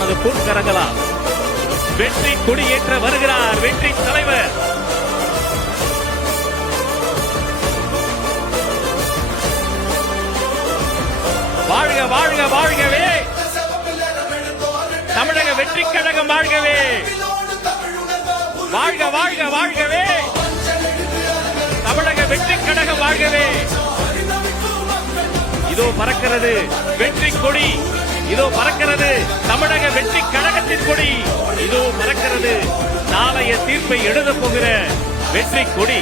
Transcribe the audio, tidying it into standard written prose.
தனது பொற்கரங்களால் வெற்றி கொடியேற்ற வருகிறார் வெற்றி தலைவர். வாழ்க வாழ்க வாழ்கவே தமிழக வெற்றி கழகம், வாழ்கவே வாழ்க வாழ்க வாழ்கவே தமிழக வெற்றி கழகம், வாழ்கவே. இதோ பறக்கிறது வெற்றி கொடி, இதோ பறக்கிறது தமிழக வெற்றி கழகத்தின் கொடி, இதோ பறக்கிறது நாளைய தீர்ப்பை எழுதப் போகிற வெற்றி கொடி.